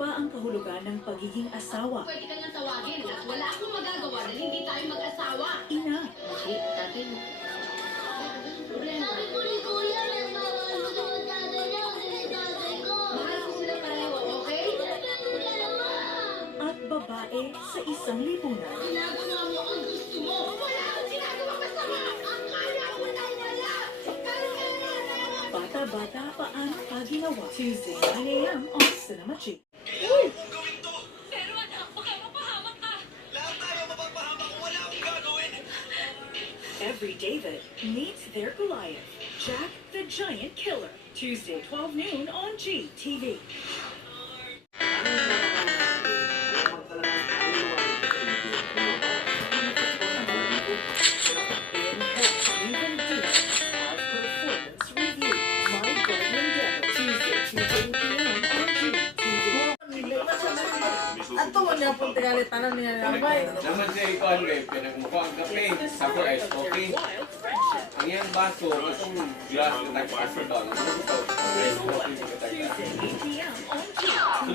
ba ang kahulugan ng pagiging asawa? Pwede ka nang tawagin at wala akong magagawa dahil hindi tayo mag-asawa. Ina, Kasi, tatay mo. Problema. Mahal ko sila pareho, okay? at babae sa isang lipunan. Ginagawa mo ang gusto mo. Wala akong ginagawa masama. Akala mo na wala. Bata-bata, paano pa ginawa? Tuesday, 9 a.m. on Cinema G. Kailangan kong gawin to! Pero anak, baka mapahamak ka. Lahat tayo mapapahama kung wala akong gagawin! Every David meets their Goliath. Jack the Giant Killer. Tuesday, 12 noon on GTV. Ato mo niya pong tanan niya nambay. Naman siya ikuan kay pinagmukha ang kape, tapos ice coffee. Ang iyang baso, itong glass na nagpasa ba? Ice coffee na Tuesday, 8 p.m. on GTV. So,